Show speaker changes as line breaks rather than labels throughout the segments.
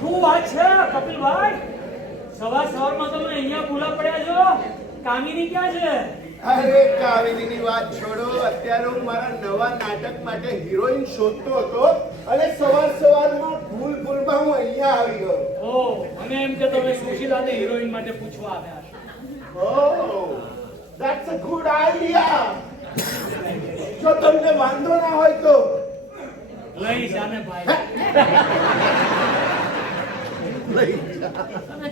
શું વાત છે કપિલભાઈ? સવાર સવારમાં તમે અહીંયા ભૂલા પડ્યા છો? કામિની ક્યાં છે?
અરે કામિનીની વાત છોડો. અત્યારે હું મારા નવા નાટક માટે હિરોઈન શોધતો હતો અને સવાર સવારમાં ભૂલ ભૂલમાં હું અહીંયા આવી ગયો.
ઓ અને એમ કે તમે સુશીલાને હિરોઈન માટે પૂછવા આવ્યા છો.
Oh that's a good idea જો તમને વાંધો ના હોય તો.
લઈ જાને ભાઈ.
લઈ જા.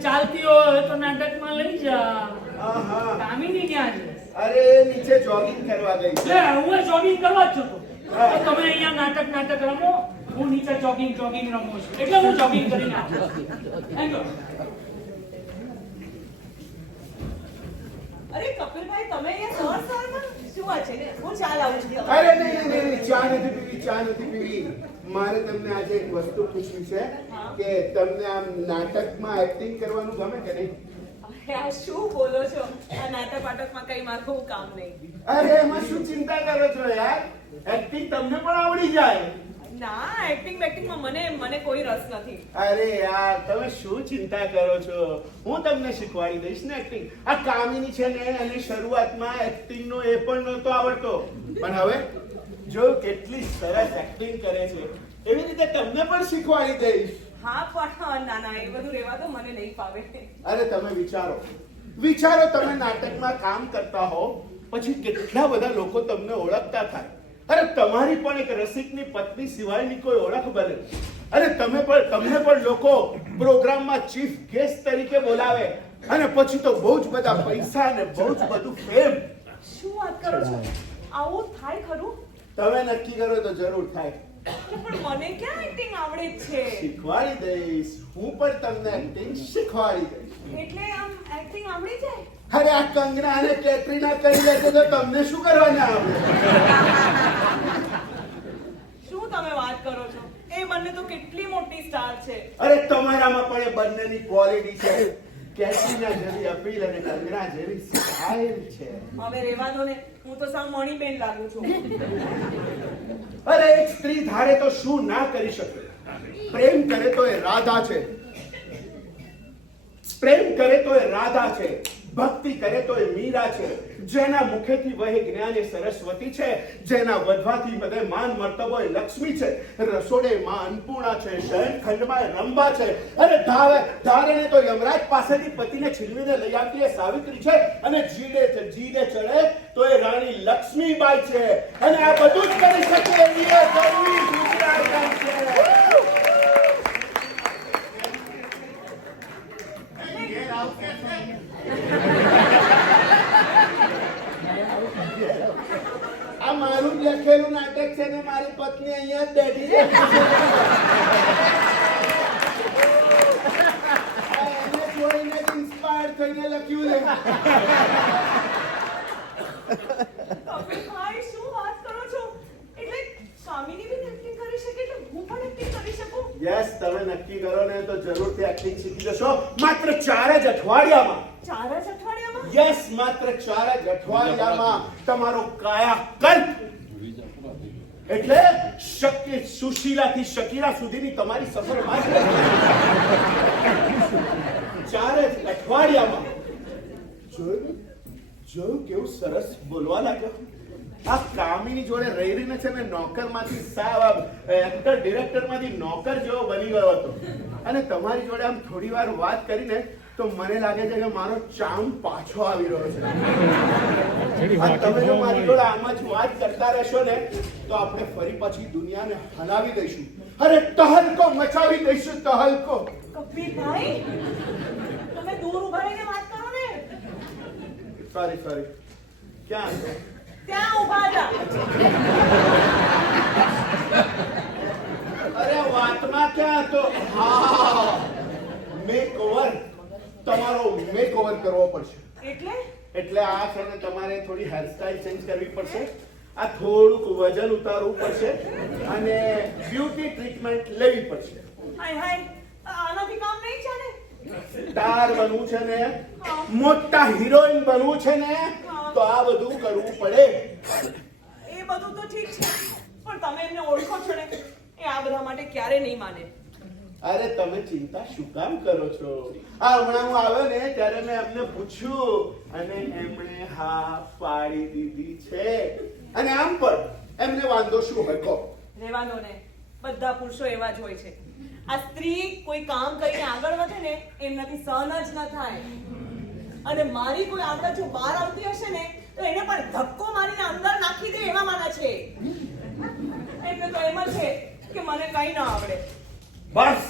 ચાલતી હોય તો નાટકમાં લઈ જા.
આહા.
કામિની ક્યાં છે
અરે નીચે જોગિંગ કરવા ગઈ
લે હું જોગિંગ કરવા જ જતો. તમે અહીંયા નાટક નાટક રમો હું નીચે જોગિંગ જોગિંગ રમું છું. એટલે હું જોગિંગ કરી
અરે કપિલભાઈ તમે અહીંયા સવાર સવારમાં શું વાત છે? હું ચા લાવું છું.
અરે નહીં નહીં નહીં, નહીં ચા નથી પીવી ચા નથી પીવી. મારે તમને આજે એક વસ્તુ પૂછવી છે કે તમને આમ નાટકમાં એક્ટિંગ કરવાનું ગમે કે નહીં?
આ શું બોલો છો? આ નાટક વાટકમાં કઈ મારું કામ નહીં.
અરે એમાં શું ચિંતા કરો છો યાર? એક્ટિંગ તમને પણ આવડી જાય.
ના એક્ટિંગ બેક્ટિંગમાં મને મને કોઈ રસ નથી.
અરે યાર તમે શું ચિંતા કરો છો? હું તમને શીખવાડી દઈશ ને એક્ટિંગ આ કામિની છે ને એને શરૂઆતમાં એક્ટિંગ નો એ પણ નહોતો આવડતો. પણ હવે જો કેટલી સરસ એક્ટિંગ કરે છે. એવી રીતે તમને પણ શીખવાડી દઈશ.
હા પણ ના ના એ બધું રહેવા તો મને નહીં ફાવે.
અરે તમે વિચારો. વિચારો તમે નાટકમાં કામ કરતા હો પછી કેટલા બધા લોકો તમને ઓળખતા થાય. અરે તમારી પણ એક રસિકની પત્ની સિવાયની કોઈ ઓળખ બને. અરે તમે પણ તમને પણ લોકો પ્રોગ્રામમાં ચીફ ગેસ્ટ તરીકે બોલાવે. અને પછી તો બહુ જ બધા પૈસા અને બહુ જ બધું ફેમ
શું વાત કરો છો? આવું થાય ખરું?
તમે નક્કી કરો તો જરૂર થાય.
પણ મને ક્યાં એક્ટિંગ આવડે છે?
શીખવાડી દઈશ. હું પણ તમને એક્ટિંગ શીખવાડી દઈશ.
એટલે આમ એક્ટિંગ આવડી જાય?
અરે આ કંગના અને કેટરીના કરી લેશે તો તમને શું કરવાના આવે
શું તમે વાત કરો છો? એ બંને તો કેટલી મોટી સ્ટાર છે.
અરે તમારામાં પણ એ બંનેની ક્વોલિટી છે. કેટરીના જેવી અપીલ અને કંગના જેવી સ્ટાઇલ છે.
હવે દો ને હું તો સાવ મણીબેન લાગુ છું.
અરે એક સ્ત્રી ધારે તો શું ના કરી શકે? પ્રેમ કરે તો એ રાધા છે. પ્રેમ કરે તો એ રાધા છે. ભક્તિ કરે તો એ મીરા છે. જેના મુખેથી વહે જ્ઞાન એ સરસ્વતી છે, જેના વધવાથી બધે માન મર્તબો એ લક્ષ્મી છે. રસોડે માં અન્નપૂર્ણા છે, શયન ખંડમાં રંભા છે. અને ધારે ધારણે તો યમરાજ પાસેથી પતિને છીનવીને લઈ આવતી એ સાવિત્રી છે. અને જીડે છે જીડે ચડે તો એ રાણી લક્ષ્મીબાઈ છે. અને આ બધું જ કરી શકે એવી એ ગુજરાત છે આ લખેલું નાટક છે ને મારી પત્ની અહીંયા જ બેઠી છે. એને જોઈને ઇન્સ્પાયર થઈને લખ્યું છે.
કપિલભાઈ શું વાત કરો છો? એટલે સ્વામીની બી એક્ટિંગ કરી શકે એટલે હું પણ એક્ટિંગ કરી શકું?
યસ તમે નક્કી કરો ને તો જરૂરથી એક્ટિંગ શીખી જશો. માત્ર ચાર જ અઠવાડિયામાં.
ચાર જ અઠવાડિયામાં?
યસ માત્ર ચાર જ અઠવાડિયામાં તમારો કાયાકલ્પ એટલે શક્ય સુશીલાથી શકીરા સુધીની તમારી સફર ચાર જ અઠવાડિયામાં જોયું જોયું કેવું સરસ બોલવા લાગ્યો? આ કામીની જોડે રહી રહીને છે ને નોકરમાંથી સાવ એક્ટર ડિરેક્ટરમાંથી નોકર જેવો બની ગયો હતો. અને તમારી જોડે આમ થોડી વાર વાત કરીને તો મને લાગે છે કે મારો ચામ પાછો આવી રહ્યો છે. તમે જો મારી જોડે આમ જ વાત કરતા રહેશો ને તો આપણે ફરી પછી દુનિયાને હલાવી દઈશું. અરે તહલકો મચાવી દઈશું તહલકો
કપિલભાઈ તમે દૂર ઊભા રહીને વાત કરો ને.
સોરી સોરી ક્યાં
ત્યાં ઊભા હતા
અરે વાતમાં ક્યાં હતો? હા મેક ઓવર તમારો મેકઓવર કરવો પડશે.
એટલે?
એટલે આ છે ને તમારે થોડી હેરસ્ટાઇલ ચેન્જ કરવી પડશે. આ થોડુંક વજન ઉતારવું પડશે અને બ્યુટી ટ્રીટમેન્ટ લેવી પડશે.
હાય હાય. આનાથી કામ નહીં ચાલે
સ્ટાર બનવું છે ને મોટા હિરોઈન બનવું છે ને તો આ બધું કરવું પડે.
એ બધું તો ઠીક છે. પણ તમે એમને ઓળખો છો ને એ આ બધા માટે ક્યારે નહીં માને.
અરે તમે ચિંતા શું કામ કરો છો? આ હમણાં હું આવ્યો ને ત્યારે મેં એમને પૂછ્યું, અને એમણે હા પાડી દીધી છે? અને આમ પણ એમને વાંધો શું કહો.
રહેવા ને. બધા પુરુષો એવા જ હોય છે. આ સ્ત્રી કોઈ કામ કરીને આગળ વધે ને, એમનાથી સહન જ ન થાય. અને મારી કોઈ આગળ જો બહાર આવતી હશે ને, તો એને પણ ધક્કો મારીને અંદર નાખી દે એવા માના છે. એમને તો એમ છે કે મને કઈ ના આવડે.
બસ.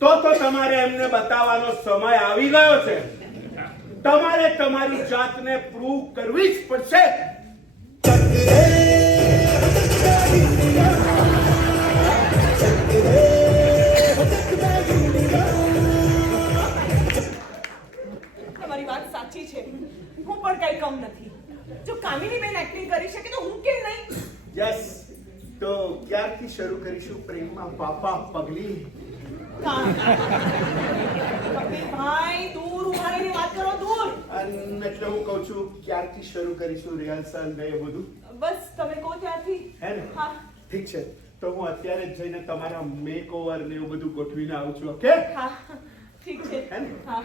તો તો તમારે એમને બતાવવાનો સમય આવી ગયો છે. તમારે તમારી જાતને પ્રૂવ કરવી જ પડશે.
તમારી વાત સાચી છે. હું પણ કઈ કમ નથી. જો કામિની બેન એક્ટિંગ કરી શકે તો હું કેમ નહીં?
યસ તો ક્યારથી શરૂ કરીશું? પ્રેમમાં પાપા પગલી.
ભાઈ દૂર ઊભા રહીને વાત કરો દૂર.
અને એટલે હું કહું છું ક્યારથી શરૂ કરીશું રિહર્સલ ને એ બધું?
બસ તમે કહો ત્યારથી.
હે ને?
હા.
ઠીક છે. તો હું અત્યારે જ જઈને તમારા મેક ઓવર ને એવું બધું ગોઠવીને આવું છું ઓકે?
હા. ઠીક છે.
હે ને?
હા.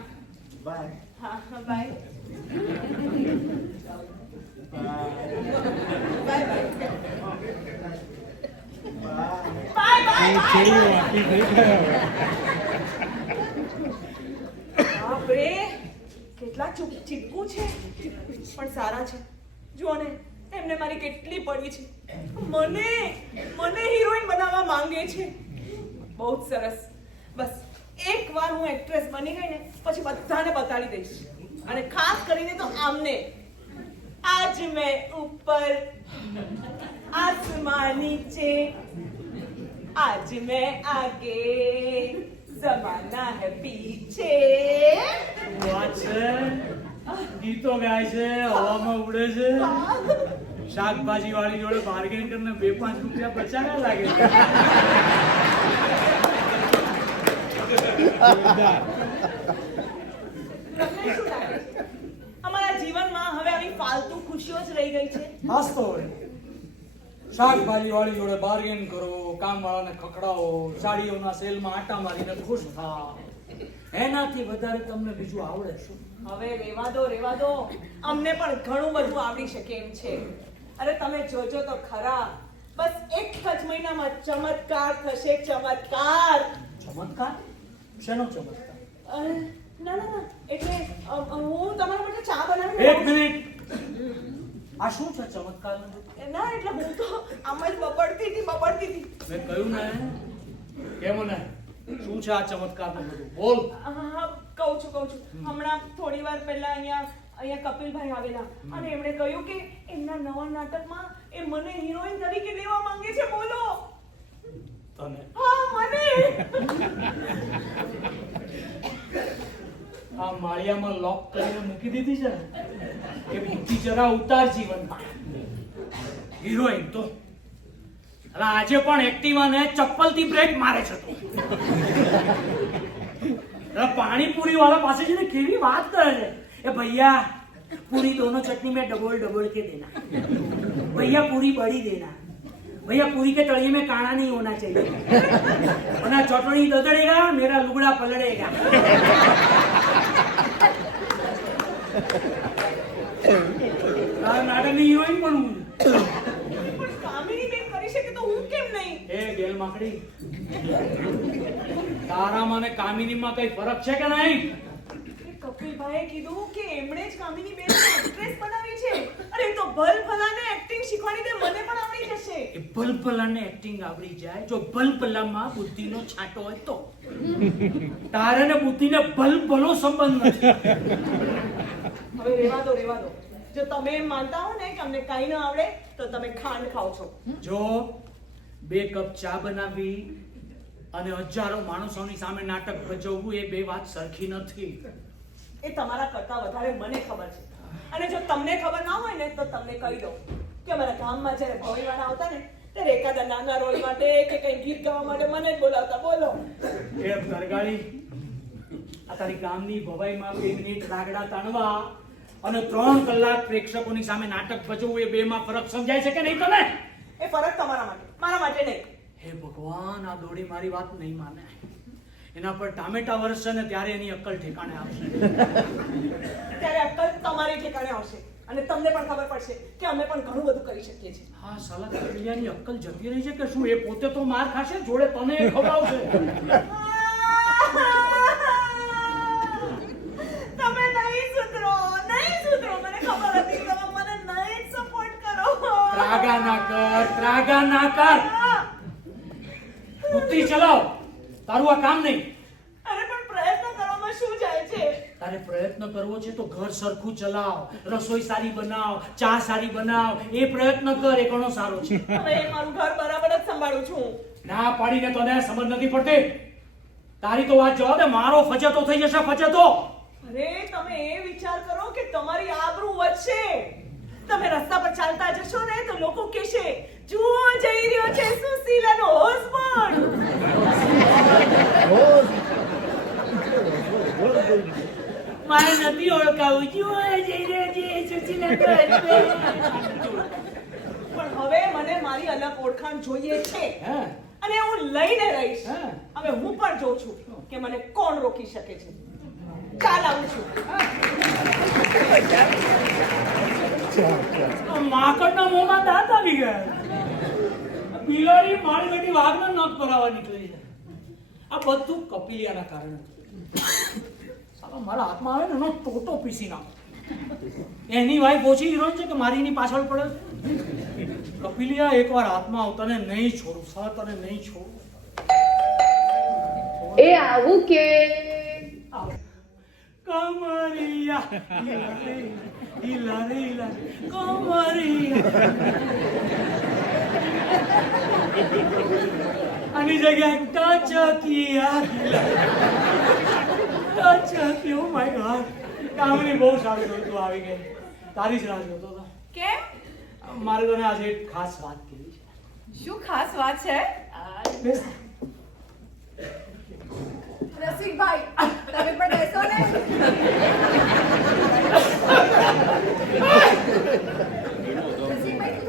બાય
હા હા bye
bye
bye bye
bye
bye bye બાપરે કેટલા ચૂપ ચીપકું છે. પણ સારા છે. જુઓ ને, એમને મારી કેટલી પડી છે. મને મને હિરોઈન બનાવવા માંગે છે. બહુ સરસ. બસ એકવાર હું એક્ટ્રેસ બની ગઈ ને, પછી બધાને બતાડી દઈશ. અને ખાસ કરીને તો આમને. આજ મેં ઉપર આસમાન નીચે आज मैं आगे जमाना है पीछे
વાત છે ગીતો ગાય છે હવામાં ઉડે છે શાકભાજી વાળી જોડે બાર્ગેન કરીને બે પાંચ રૂપિયા બચાવ્યા લાગે
તમને શું લાગે છે? અમારા જીવનમાં હવે આવી ફાલતુ ખુશીઓ જ રહી ગઈ છે
નાસ્તો હોય શાકભાજી વાળી જોડે બાર્ગેન કરો કામવાળાને ખકડાવો સાડીઓના સેલમાં આટા મારીને ખુશ થા. એનાથી વધારે તમને બીજું આવડે શું?
હવે રેવા દો રેવા દો અમને પણ ઘણું બધું આવડી શકે એમ છે. અરે તમે જોજો તો ખરા. બસ એક જ મહિનામાં ચમત્કાર થશે ચમત્કાર.
ચમત્કાર? શેનો ચમત્કાર?
અરે, ના ના ના. એટલે હું તમારા માટે ચા બનાવી
એક મિનિટ. આ શું છે ચમત્કાર
ના? એટલે હું તો આમ જ બબડતી હતી બબડતી હતી.
મેં કહ્યું ને કેમ ને? શું છે આ ચમત્કાર બધું? બોલ.
હા કહું છું કહું છું. હમણાં થોડી વાર પહેલા અહીંયા અહીંયા કપિલભાઈ આવેલા. અને એમણે કહ્યું કે એમના નવા નાટકમાં એ મને હિરોઈન તરીકે લેવા માંગે છે બોલો.
તને.
હા મને.
આ માળિયામાં લોક કરીને મૂકી દીધી છે ને એ બુદ્ધિ જરા ઉતાર જીવનમાં હિરોઈન તો અલા આજે પણ એક્ટિવા ને ચપ્પલથી બ્રેક મારે છે તું અલા પાણીપુરી વાળા પાસે છે ને કેવી વાત કરે છે એ ભૈયા पूरी दोनों चटनी में डबोल डबोल के देना भैया पूरी बड़ी देना भैया पूरी के तड़िए में काना नहीं होना चाहिए वरना चटनी ददड़ेगा मेरा लुगड़ा पलड़ेगा આ નાટકની હિરોઈન પણ હું.
પણ કામિની બેન કરી શકે તો હું કેમ નહીં?
એ ગેલ માકડી. તારામાં ને કામિનીમાં કઈ ફરક છે કે નહીં?
કપિલભાઈએ કીધું કે એમણે જ કામિની બેન એક્ટ્રેસ બનાવી છે. અરે તો ભલભલાને એક્ટિંગ શીખવાડી દે મને પણ આવડી જશે.
એ ભલભલાને એક્ટિંગ આવડી જાય. જો ભલભલામાં બુદ્ધિનો છાંટો હોય તો. તારે ને બુદ્ધિને ભલભલો સંબંધ નથી.
હવે રેવા દો રેવા દો. જો તમે એમ માનતા હો ને કે અમને કાંઈ ન આવડે તો તમે ખાંડ ખાઓ છો.
જો બે કપ ચા બનાવી અને હજારો માણસોની સામે નાટક ભજવવું એ બે વાત સરખી નથી.
એ તમારા કરતા વધારે મને ખબર છે. અને જો તમને ખબર ના હોય ને તો તમને કહી દઉં કે અમારા ગામમાં જ્યારે ભવિવાળા આવતા ને ત્યારે એકાદા નાના રોલ માટે કે કંઈ ગીત ગાવા માટે મને જ બોલાવતા. બોલો.
એ તરગાળી આ તારી ગામની ભવાઈમાં બે મિનિટ રાગડા તાણવા અને ત્રણ કલાક પ્રેક્ષકોની સામે નાટક ભજવવું એ બેમાં ફરક સમજાય છે કે નહીં તને?
એ ફરક તમારા માટે. મારા માટે નહીં.
હે ભગવાન આ દોડી મારી વાત નહીં માને. એના પર ટામેટા વરસશે ને ત્યારે એની અક્કલ ઠેકાણે આવશે.
ત્યારે અક્કલ તમારી ઠેકાણે આવશે. અને તમને પણ ખબર પડશે કે અમે પણ ઘણું બધું કરી શકીએ છીએ.
હા સાલા કપિલિયાની અક્કલ જતી રહી છે કે શું? એ પોતે તો માર ખાશે? જોડે તને એ ખવડાવશે.
તમે નહીં સુધરો નહીં સુધરો. મને ખબર હતી તમે મને નહીં સપોર્ટ કરો.
ત્રાગા ના કર ત્રાગા ના કર. બુદ્ધિ ચલાવ. તારું આ કામ નહીં.
અરે પણ પ્રયત્ન કરવામાં શું જાય છે?
તારે પ્રયત્ન કરવો છે તો ઘર સરખું ચલાવ રસોઈ સારી બનાવ ચા સારી બનાવ એ પ્રયત્ન કર એ ઘણો સારો છે.
હવે મારું ઘર બરાબર જ સંભાળું છું.
ના પાડીને તને સમજ નથી પડતી. તારી તો વાત જવા દે મારો ફજતો થઈ જશે ફજતો.
અરે તમે એ વિચાર કરો કે તમારી આબરૂ વધશે. તમે રસ્તા પર ચાલતા જશો ને તો લોકો કહેશે જુઓ જઈ રહ્યો છે સુશીલાનો પણ
મારે નથી ઓળખાવું. જુઓ જઈ રહ્યો છે સુશીલા તો
પણ હવે મને મારી અલગ ઓળખાણ જોઈએ છે. અને હું લઈને રહીશ. હવે હું પણ જોઉં છું કે મને કોણ રોકી શકે છે. ચાલ આવું છું.
માકડના મોંમાં દાંત આવી ગયા. બિલાડી મારી બેટી વાઘને નોંધ કરાવવા નીકળી છે. આ બધું કપિલિયાના કારણે. સાલા મારા હાથમાં આવે ને એનો ટોટો પીસી નાખો. એની વાઈફ ઓછી હિરોઈન છે કે મારી એની પાછળ પડે કપિલિયા એકવાર હાથમાં આવ તને નહીં છોડું સા તને નહીં છોડું.
એ આવું કે?
કમરિયા હિલા હિલા રે હિલા જગ્યાએ કમરિયા આની જગ્યાએ ટચકિયા ટચકી ઓ માય ગોડ કામની બહુ સારી ઋતુ આવી ગઈ. તારી જ રાહ જોતો હતો.
કેમ?
મારે તને આજે એક ખાસ વાત કહેવી છે?
શું ખાસ વાત છે. રસિકભાઈ તમે પણ બેસો ને રસિકભાઈ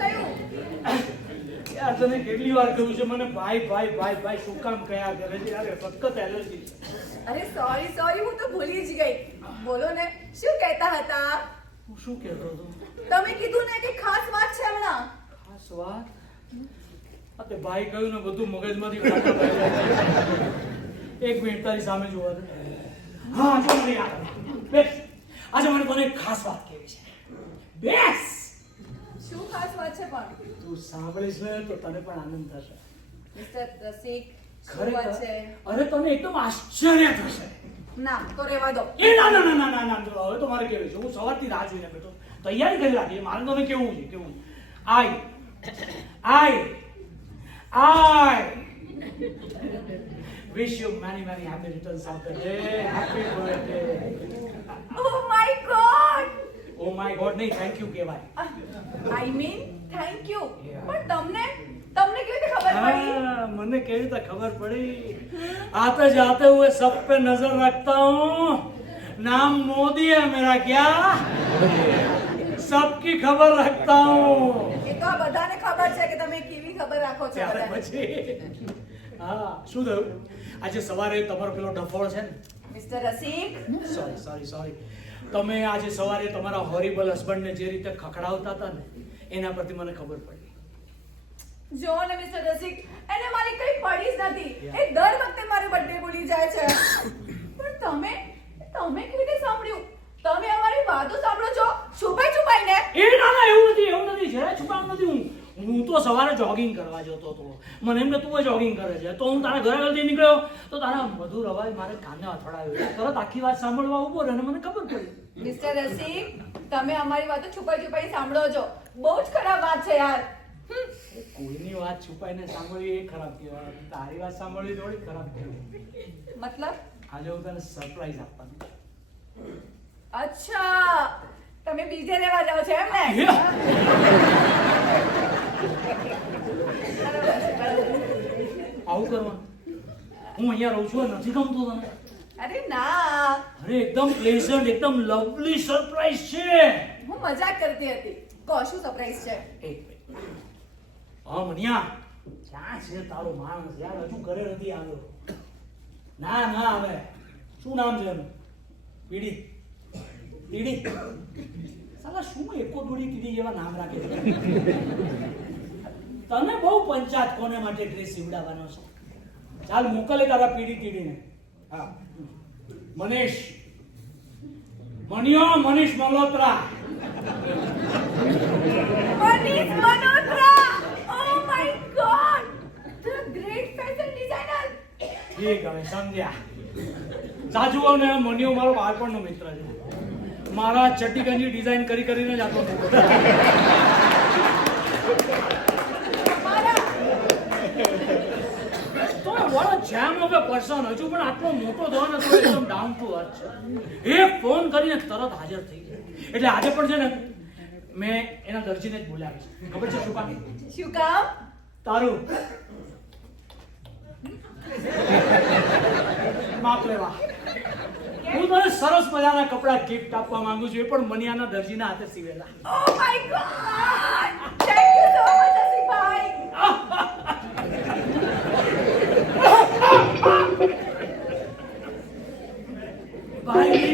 શું
તને કેટલી વાર કહ્યું છે? મને ભાઈ ભાઈ ભાઈ ભાઈ શું કામ કયા કરે છે? અરે ફક્ત એલર્જી
અરે સોરી સોરી હું તો ભૂલી જ ગઈ. બોલો ને શું કહેતા હતા?
હું શું કહેતો હતો?
તમે કીધું ને કે ખાસ વાત છે હમણાં.
ખાસ વાત? આ ભાઈ કહ્યું ને બધું મગજમાંથી ફાટા એક મિનિટ તારી સામે જોવા દે. હા જો મને યાદ બેસ. આજે મને એક ખાસ વાત કહેવી છે? બેસ.
શું ખાસ વાત છે પણ
તું સાંભળીશ ને તો તને પણ આનંદ થશે.
મિસ્ટર રસિક
ખરેખર? અરે તને એકદમ આશ્ચર્ય થશે.
ના તો રહેવા દો.
એ ના ના ના ના ના ના હવે તો મારે કેવું છે. હું સવારથી રાહ જોઈને બેઠો તૈયારી કરી રાખી. મારે તને કેવું છે કેવું આય. I I wish you many many happy returns of the day. Happy birthday.
Oh my god!
Oh my God નહીં થેન્ક યુ કહેવાય.
આઈ મીન થેન્ક યુ પણ તમને તમને કેવી રીતે ખબર પડી
हाँ, મને કેવી રીતે ખબર પડી आते जाते हुए सब पे नजर रखता हूँ नाम मोदी है मेरा क्या सबकी खबर रखता हूँ
એ તો આ બધાને ખબર છે કે તમે કેવી ખબર રાખો છો
ત્યારે
બધાને.
પછી હા શું થયું આજે સવારે તમારો પેલો ડફોળ છે ને
mister Rasik
sorry sorry sorry તમે આજે સવારે તમારા હોરિબલ હસબન્ડને જે રીતે ખખડાવતા હતા ને એના પરથી મને ખબર પડી.
જો ને મિસ્ટર રસિક એને મારી કઈ પડી જ નથી. એ દર વખતે મારો બર્થડે ભૂલી જાય છે. પણ તમે તમે કેવી રીતે સાંભળ્યું? તમે અમારી વાતો સાંભળો છો છુપાઈ છુપાઈને.
એ ના ના એવું નથી એવું નથી. જરા છુપાવ નથી હું. હું તો સવારે જોગિંગ કરવા જતો હતો. મને એમ કે તું જોગિંગ કરે છે. તો હું તારા ઘરે આગળથી નીકળ્યો? તો તારા મધુર અવાજ મારે કાને અથડાયો. તરત આખી વાત સાંભળવા ઊભો અને મને ખબર પડી.
મિસ્ટર રસિક તમે અમારી વાતો છુપાઈ છુપાઈ સાંભળો છો. બહુ જ ખરાબ વાત છે યાર.
કોઈની વાત છુપાઈને સાંભળવી એ ખરાબ કહેવાય. તારી વાત સાંભળવી થોડી ખરાબ કહેવાય.
મતલબ?
આજે હું તને સરપ્રાઈઝ આપવાનું
અચ્છા. તમે બીજે રહેવા જાઓ છો એમ ને?
આવું કરવા? હું અહીંયા રહું છું નથી ગમતું તને?
અરે ના.
અરે એકદમ પ્લેઝન્ટ એકદમ લવલી સરપ્રાઈઝ છે.
હું મજાક કરતી હતી. કહો શું સરપ્રાઈઝ છે?
એક મિનિટ. હા મનિયા ક્યાં છે તારો માણસ? યાર હજુ ઘરે નથી આવ્યો. ના ના હવે. શું નામ છે એનું? પીડી. પીડી. સાલા શું એકો દોડી પીડી જેવા નામ રાખે છે? તને બહુ પંચાયત કોને માટે ડ્રેસ સીવડાવવાનો છે? ચાલ મોકલે તારા પીડી તીડીને હા. Manish. મણિયો Manish Malhotra.
Manish Malhotra oh my God the great fashion designer
ઠીક હવે સમજ્યા. સાચું કહું ને મણિયો મારો બાળપણનો મિત્ર છે. મારા ચટ્ટીગંજી ડિઝાઇન કરી કરીને જ આપો of a person. હજુ પણ આટલો મોટો થયો ને તો એકદમ ડાઉન ટુ અર્થ છે. એક ફોન કરીને તરત હાજર થઈ જાય એટલે આજે પણ છે ને મેં એના દરજીને જ બોલાવી છે. ખબર છે શું કામ
શું કામ?
તારું. માપ લેવા. હું તને સરસ મજાના કપડા ગિફ્ટ આપવા માંગુ છું. એ પણ મનિયાના દરજીના હાથે સીવેલા.
ઓ my God thank you so much અસીભાઈ
ભાઈ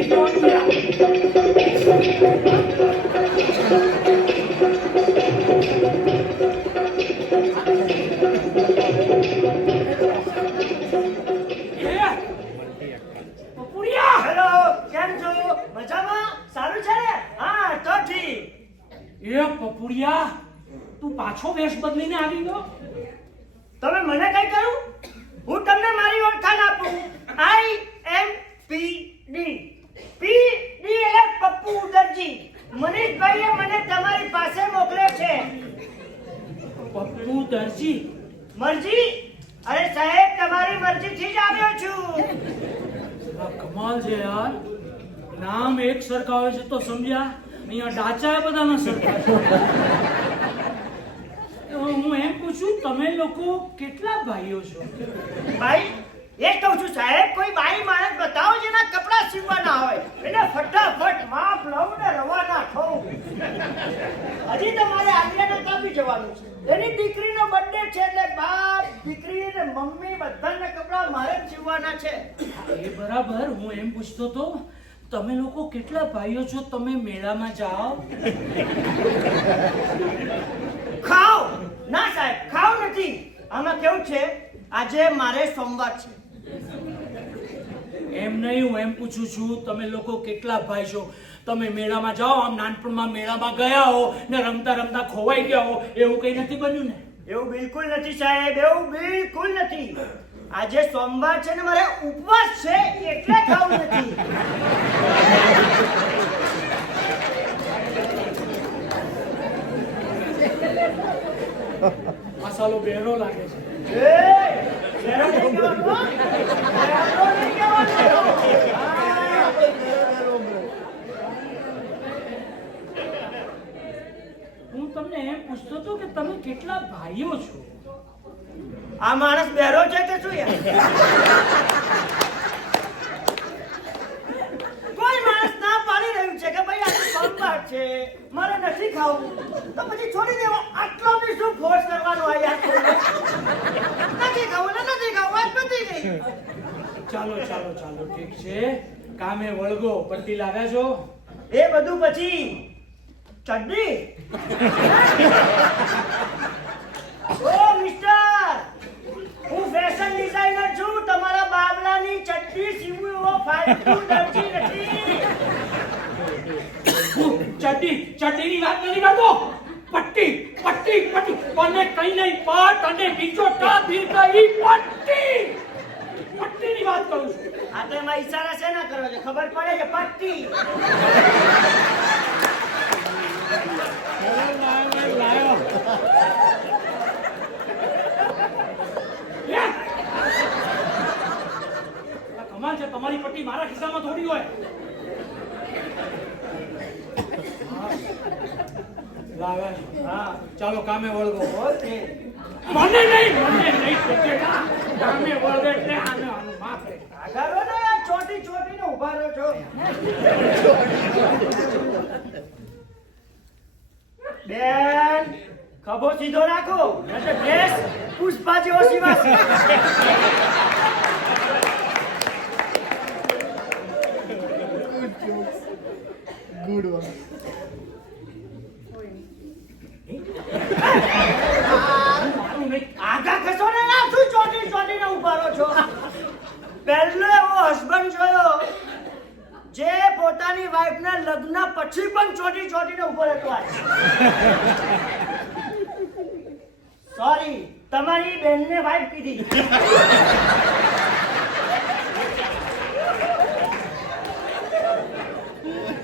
તું
પાછો વેશ બદલીને આવી ગયો?
તમે મને કઈ કહ્યું? હું તમને મારી ઓળખાણ આપું. આઈ એમ પી ડી પી ડી એટલે પપ્પુ દરજી મનીષભાઈએ મને તમારી પાસે મોકલ્યો છે.
પપ્પુ દરજી
મરજી? અરે સાહેબ તમારી મરજીથી જ આવ્યો છું.
આ કમાલ છે યાર. નામ એક સરખા હોય છે તો સમજ્યા. અહીંયા ડાચા બધાના સરખા છે. હું એમ પૂછું, તમે લોકો કેટલા ભાઈઓ છો?
ભાઈ એ કહું છું, સાહેબ, કોઈ બાઈ માણસ બતાવો જેના કપડા સીવવાના હોય. એને ફટાફટ માપ લઉં ને રવાના થઉં. હજી તમારે આજ્ઞા કાપી જવાનું છે. એની દીકરીનો બર્થડે છે એટલે બાપ, દીકરી ને મમ્મી બધાના કપડા મારે જ સીવવાના છે.
એ બરાબર, હું એમ પૂછતો તો, તમે લોકો કેટલા ભાઈઓ છો? તમે મેળામાં જાઓ
ખાઓ ના સાહેબ ખાવ નથી આમાં કેવું છે? આજે મારે સોમવાર છે.
એમ નહીં હું એમ પૂછું છું તમે લોકો કેટલા ભાઈ છો? તમે મેળામાં જાઓ આમ નાનપણમાં મેળામાં ગયા હો ને રમતા રમતા ખોવાઈ ગયા હો એવું કઈ નથી બન્યું ને?
એવું બિલકુલ નથી સાહેબ એવું બિલકુલ નથી. આજે સોમવાર છે ને મારે ઉપવાસ છે એટલે ખાવું નથી.
આ સાલો બહેરો લાગે છે
હો.
તમને એમ પૂછતો હતો કે તમે કેટલા ભાઈઓ છો
આ માણસ બેરો છે કે શું યાર? કોઈ માણસ ના પાડી રહ્યું છે કે ભાઈ આજે સોમવાર છે મારે નથી ખાવું તો પછી છોડી દેવો આટલો બી શું ફોર્સ કરવાનો આ યાર કોઈને? નથી ખાવું ને નથી ખાવું વાત પતી ગઈ
ચાલો ચાલો ઠીક છે. કામે વળગો પટ્ટી લાવ્યા છો?
એ બધું પછી ચડ્ડી? ઓ મિસ્ટર હું ફેશન ડિઝાઇનર છું. તમારા બાબલાની ચડ્ડી સીવું એવો ફાલતુ દરજી નથી.
ચડ્ડી ચડ્ડીની વાત નથી કરતો. પટ્ટી પટ્ટી પટ્ટી. અને કઈ નહીં પટ અને બીજો ટા દીર્ઘ ઈ પટ્ટી? પટ્ટીની વાત કરું છું.
આ તો એમાં ઈશારા શેના કરો છો? ખબર પડે છે પટ્ટી.
કમાલ છે તમારી પટ્ટી મારા ખિસ્સામાં થોડી હોય. લાવે. હા ચાલો કામે વળગો.
ઓકે.
મને નહીં મને નહીં બેટા કામે વળગે એટલે આને આનું માફ રે
આગળ ને છોટી ચોટી ને ઊભા રહો છો. બેન ખભો સીધો રાખો. એટલે ડ્રેસ પુષ્પા જેવો સીવાશે ગુડ વન જે પોતાની વાઈફના લગ્ન પછી પણ ચોટી ચોટીને ઊભો રહેતો સોરી તમારી બેનને વાઈફ કીધી.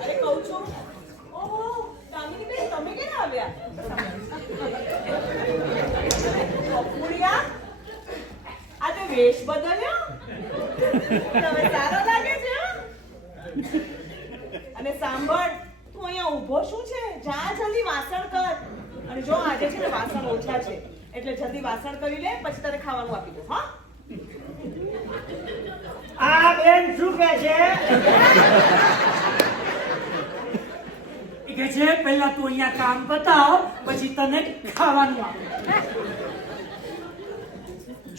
અરે કહું છું, ઓહો દામિનીબેન તમે કેમ આવ્યા? પપુડિયા આ તે વેશ બદલ્યો? તમે સારો લાગે. અને સાંભળ તું અહીંયા ઊભો શું છે? જા જલ્દી વાસણ કર. અને જો આજે છે ને વાસણ ઓછા છે એટલે જલ્દી વાસણ કરી લે પછી તારે ખાવાનું આપી દઉં હા?
આ બેન શું કહે છે?
એ કહે છે પહેલા તું અહીંયા કામ બતાવ પછી તને ખાવાનું આપે.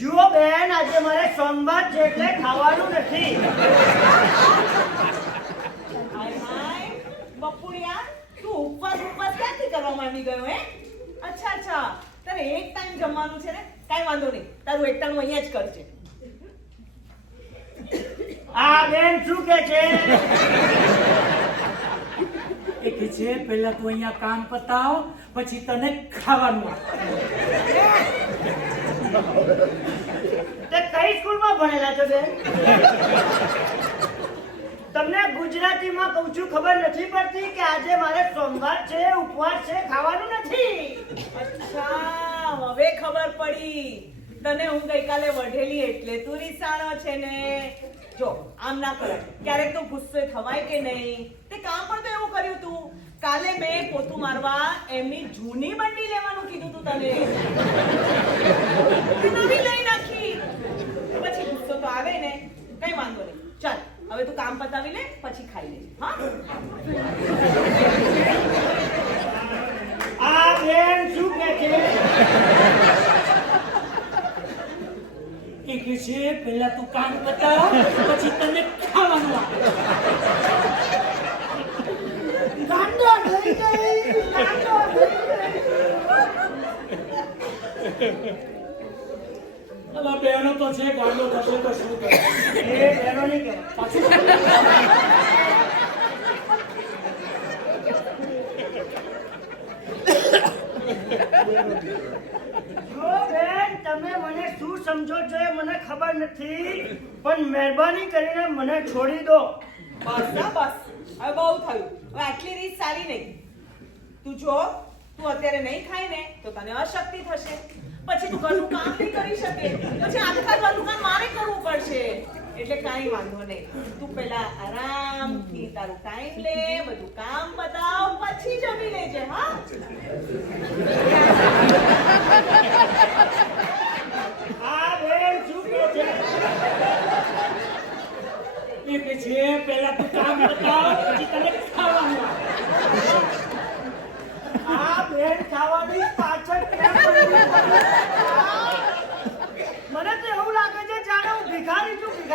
જુઓ બેન આજે મારે સોમવાર છે એટલે ખાવાનું નથી.
બપુડિયા તું ઉપવાસ ઉપવાસ ક્યાંથી કરવા માંડી ગયો હે? અચ્છા અચ્છા. તારે એક ટાઈમ જમવાનું છે ને કાંઈ વાંધો નહીં. તારું એકટાણું અહીંયા જ કરજે.
આ બેન શું કે છે?
એ કે છે પહેલા તું અહીંયા કામ પતાવ પછી તને ખાવાનું
તે કઈ સ્કૂલમાં ભણેલા છો બેન? તમને ગુજરાતીમાં કહું છું, ખબર નથી પડતી કે આજે મારે સોમવાર છે, ઉપવાસ છે, ખાવાનું નથી.
અચ્છા, હવે ખબર પડી. તને હું ગઈકાલે વઢેલી એટલે તું રીસાણો છે ને. જો, આમ ના કરે. ક્યારેક તો ગુસ્સે થવાય કે નહીં? તે કામ પણ તો એવું કર્યું તું. કાલે મેં પોતું મારવા એમની જૂની બંડી લેવાનું કીધું તું તને. નવી લઈ નાખી. પછી ગુસ્સો તો આવે ને. કઈ વાંધો નહીં. ચાલ. હવે તું કામ પતાવી લે, પછી ખાઈ લે હા?
આ બેન શું કહે છે?
કે કે છે, પહેલા તું કામ પતાવ, પછી તને ખાવાનું આપે
ગાંડો થઈ ગઈ ગાંડો થઈ
અલા છે ગાંડો થશે તો શું કરે?
એ એનો નહીં કે
પાછું.
જો બેન તમે મને શું સમજો છો એ મને ખબર નથી પણ મહેરબાની કરીને મને છોડી દો.
બસ ના બસ. હવે બહુ થયું. હવે આટલી રીત સારી નહીં. તું જો તું અત્યારે નહીં ખાય ને તો તને અશક્તિ થશે. પછી ઘરનું કામ નહીં કરી શકે. પછી આખા ઘરનું કામ મારે કરવું પડશે. એટલે કાંઈ વાંધો નહીં. તું પહેલા આરામથી તારું ટાઈમ લે, બધું કામ બતાવ, પછી જમી લેજે, હા?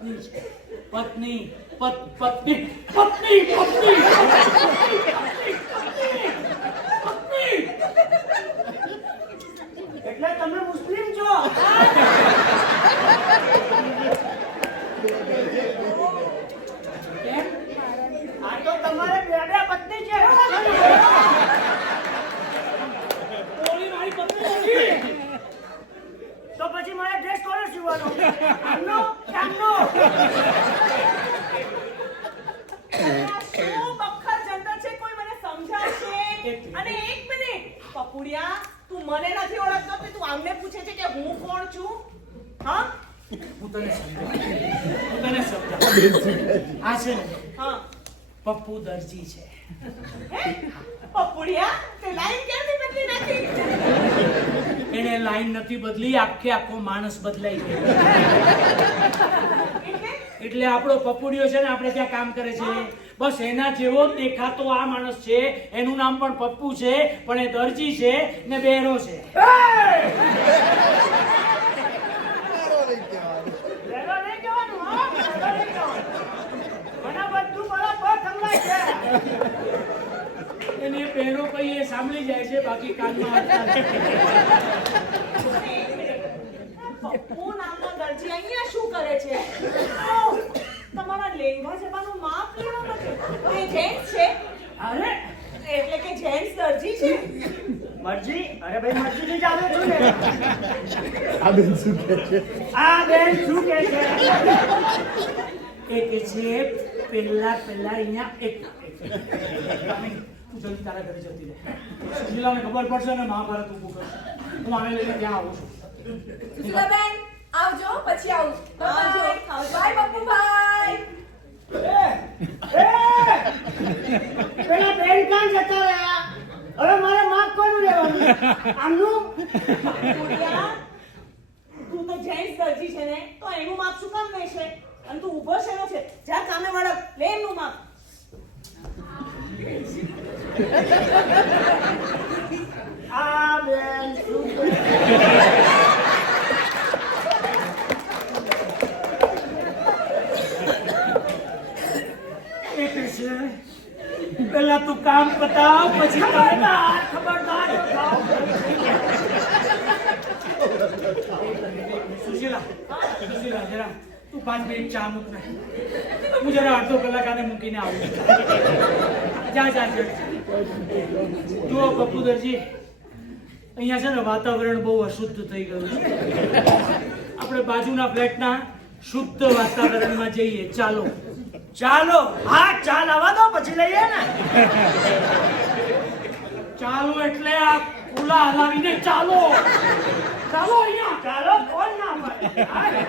પત્ની પત્ની પત પત્ની પત્ની પત્ની પત્ની
એટલે તમે મુસ્લિમ છો
કેમ
આ તો તમારે બે બે પત્ની છે
ઓલી મારી પત્ની નથી
તો પછી મારે ડ્રેસ કોનો સીવવાનો આમનો કે આમનો
આ શું બખર જંતર છે કોઈ મને સમજાવશે અને એક મિનિટ પપુડિયા તું મને નથી ઓળખતો કે તું આમને પૂછે છે કે હું કોણ છું? હા?
હું તને સમજાવું. તને સમજાવું. આ છે ને
હા.
પપ્પુ દરજી છે?
પપ્પુડિયા તે લાઈન ક્યાંથી બદલી નાખી?
એને લાઈન નથી બદલી, આખે આખો માણસ બદલાઈ ગયો.
એટલે
આપણો પપુડિયો છે ને, આપણે ત્યાં કામ કરે છે. બસ એના જેવો દેખાતો આ માણસ છે. એનું નામ પણ પપ્પુ છે, પણ એ દરજી છે ને બેરો છે
લેવા નહીં જવાનું, હા? લેવા નહીં જવાનું. મને બધું બરાબર સમજાય છે.
એને એ બેરો કઈ એ સાંભળી જાય છે બાકી કાનમાં નથી.
પપ્પુ નામનો દરજી અહીંયા શું કરે છે? તમારા લેંગા જવાનું માપ લેવા માટે. એ જેન્ટ્સ છે.
અરે!
એટલે કે જેન્ટ્સ દરજી છે.
મરજી? અરે ભાઈ મરજી થી જ છું ને.
આ બેન શું કહે છે?
આ બેન શું કે છે?
એ કે છે પેલા પેલા અહીંયા એક એક. તું જલ્દી તારા ઘરે જતી રહે. સુશીલાને ખબર પડશે ને મહાભારત ઊભું કરશે. હું આને લઈને ત્યાં આવું છું.
સુશીલાબેન આવજો પછી આવું
આવજો.
બાય પપ્પુભાઈ
એ, પેલા બેન કાં જતા રહ્યા? હવે મારે માફ કોનું લેવાનું આમનું?
તું તો જેન્ટ્સ દરજી છે ને તો એનું માપ શું કામ લેશે અને તું ઊભો શેનો છે? જા સામે વાળા લે નું માપ.
આ બેન
પેલા તું કામ પતાવ, પછી
ખબરદાર
સુશીલા સુશીલા, જરા. તું પાંચ મિનિટ ચા મૂક ને હું જરા અડધો કલાક આને મૂકીને આવું જા જા જા જુઓ પપ્પુ અહીંયા છે ને વાતાવરણ બહુ અશુદ્ધ થઈ ગયું આપણે બાજુના ફ્લેટના શુદ્ધ વાતાવરણમાં જઈએ. ચાલો.
ચાલો. હા, ચાલ, આવા દો, પછી લઈએ ને.
ચાલો એટલે આ ખુલા હલાવીને ચાલો. ચાલો અહીંયા.
ચાલો, કોણ ના પાડે?